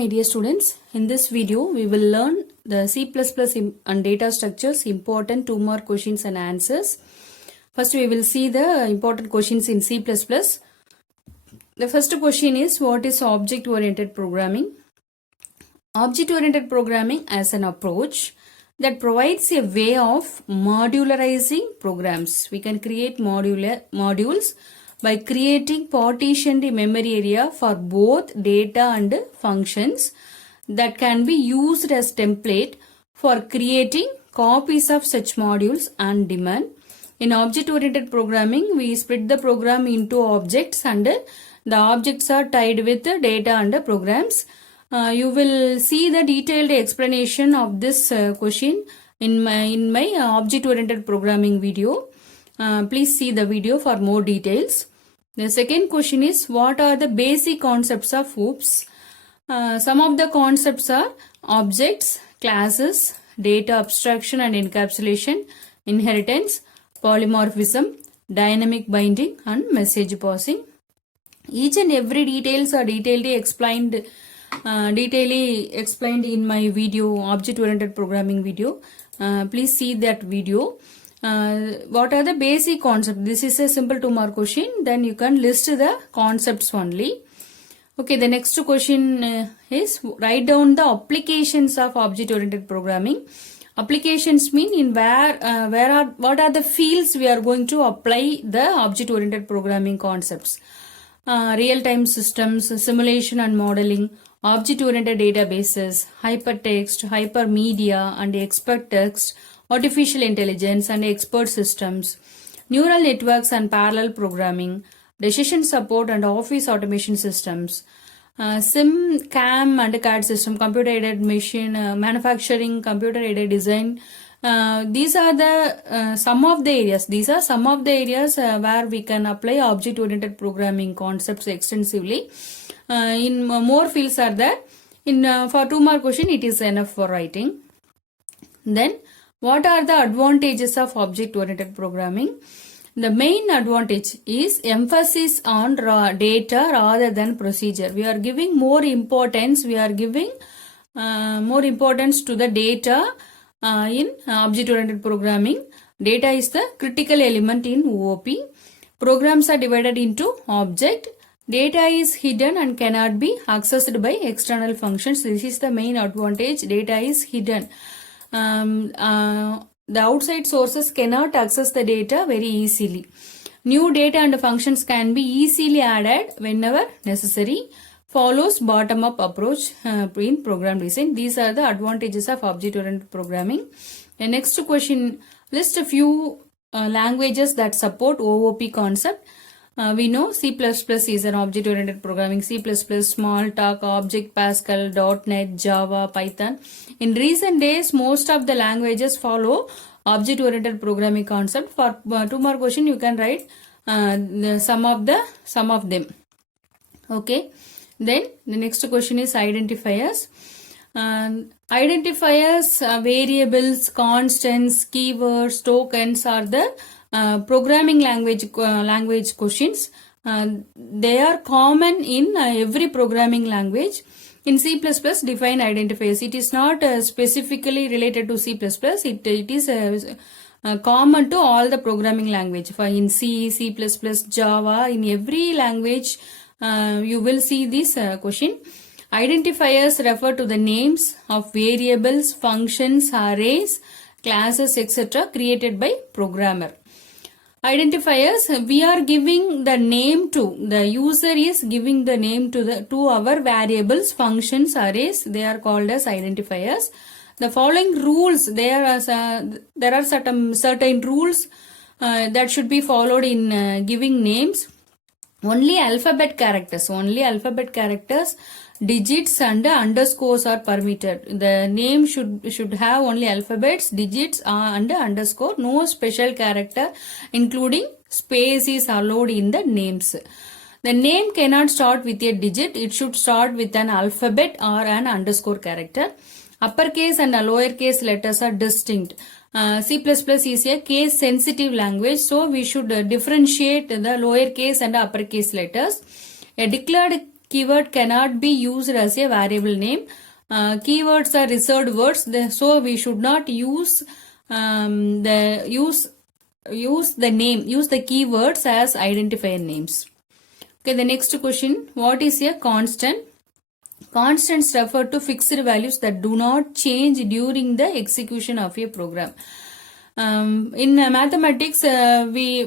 my dear students. In this video, we will learn the C++ and data structures, important 2 more questions and answers. First, we will see the important questions in C++. The first question is, what is object-oriented programming? Object-oriented programming as an approach that provides a way of modularizing programs. We can create modules by creating partitioned memory area for both data and functions that can be used as template for creating copies of such modules on demand. In object-oriented programming, we split the program into objects and the objects are tied with the data and programs. You will see the detailed explanation of this question in my object-oriented programming video. Please see the video for more details. The second question is, what are the basic concepts of OOPS? Some of the concepts are objects, classes, data abstraction and encapsulation, inheritance, polymorphism, dynamic binding and message passing. Each and every details are detailedly explained in my video, object-oriented programming video. Please see that video. What are the basic concepts? This is a simple 2 mark question. Then you can list the concepts only. Okay, the next question is, write down the applications of object-oriented programming. Applications mean in what are the fields we are going to apply the object-oriented programming concepts. Real-time systems, simulation and modeling, object-oriented databases, hypertext, hypermedia and expert text, artificial intelligence and expert systems, neural networks and parallel programming, decision support and office automation systems, SIM, CAM and CAD system, computer-aided machine, manufacturing, computer-aided design. These are the some of the areas. These are some of the areas where we can apply object-oriented programming concepts extensively. In more fields are there. For 2 mark question, it is enough for writing. Then, what are the advantages of object-oriented programming? The main advantage is emphasis on data rather than procedure. We are giving more importance. We are giving more importance to the data in object-oriented programming. Data is the critical element in OOP. Programs are divided into object. Data is hidden and cannot be accessed by external functions. This is the main advantage. Data is hidden. The outside sources cannot access the data very easily. New data and functions can be easily added whenever necessary. Follows bottom-up approach in program design. These are the advantages of object-oriented programming. The next question, list a few languages that support OOP concept. We know C++ is an object-oriented programming. C++, Smalltalk, Object, Pascal, .NET, Java, Python. In recent days, most of the languages follow object-oriented programming concept. For 2 more question, you can write some of them. Okay. Then the next question is identifiers. Identifiers, variables, constants, keywords, tokens are the programming language questions. They are common in every programming language. In C++, define identifiers. It is not specifically related to C++. It is common to all the programming language. For in C, C++, Java, in every language, you will see this question. Identifiers refer to the names of variables, functions, arrays, classes, etc. created by programmer. Identifiers, we are giving the name to, the user is giving the name to our variables, functions, arrays. They are called as identifiers. The following rules, there are certain rules that should be followed in giving names. Only alphabet characters, digits and underscores are permitted. The name should have only alphabets, digits and underscore. No special character including space is allowed in the names. The name cannot start with a digit. It should start with an alphabet or an underscore character. Uppercase and lowercase letters are distinct. C++ is a case sensitive language, so we should differentiate the lowercase and uppercase letters. A declared keyword cannot be used as a variable name. Keywords are reserved words, so we should not use the keywords as identifier names. Okay, the next question, what is a constant? Constants refer to fixed values that do not change during the execution of a program. In mathematics, we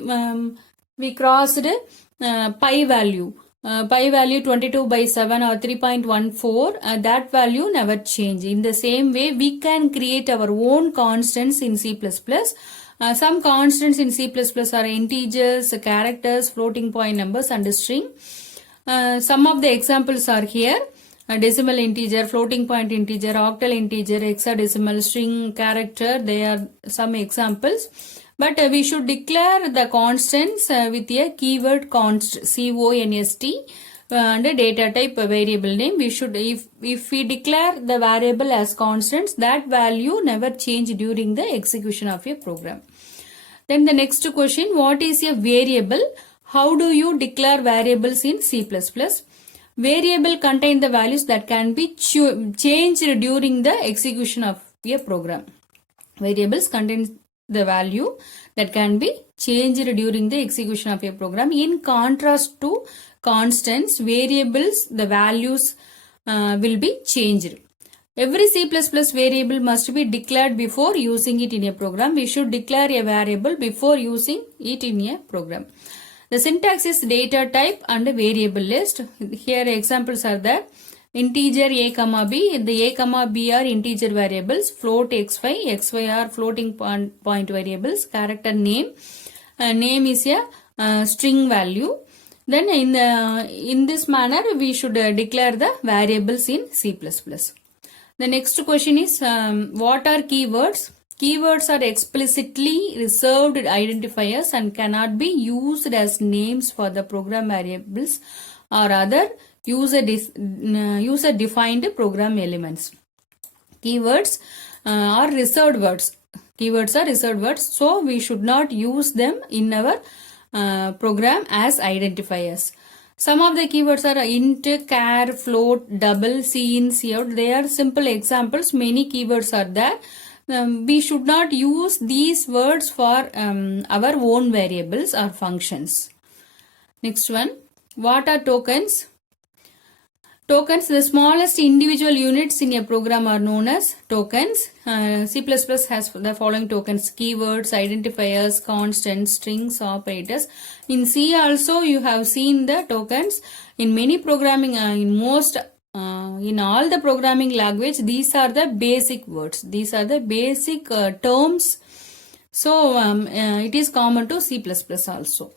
crossed pi value. Pi value 22/7 or 3.14, that value never change. In the same way, we can create our own constants in C++. Some constants in C++ are integers, characters, floating point numbers and string. Some of the examples are here. Decimal integer, floating point integer, octal integer, hexadecimal, string, character, they are some examples. But we should declare the constants with a keyword const, const, and a data type variable name. We should, if we declare the variable as constants, that value never change during the execution of a program. Then the next question, what is a variable? How do you declare variables in C++? Variable contain the values that can be changed during the execution of a program. Variables contain the value that can be changed during the execution of a program. In contrast to constants, variables, the values will be changed. Every C++ variable must be declared before using it in a program. We should declare a variable before using it in a program. The syntax is data type and variable list. Here examples are there. Integer a comma b. The a comma b are integer variables. Float xy. Xy are floating point variables. Character name. Name is a string value. Then in this manner we should declare the variables in C++. The next question is, what are keywords? Keywords are explicitly reserved identifiers and cannot be used as names for the program variables or other user-defined program elements. Keywords are reserved words. Keywords are reserved words, so we should not use them in our program as identifiers. Some of the keywords are int, char, float, double, cin, cout. They are simple examples. Many keywords are there. We should not use these words for our own variables or functions. Next one, what are tokens? Tokens, the smallest individual units in a program are known as tokens. C++ has the following tokens: keywords, identifiers, constants, strings, operators. In C also you have seen the tokens. In many programming, in all the programming language, these are the basic words. These are the basic terms. So it is common to C++ also.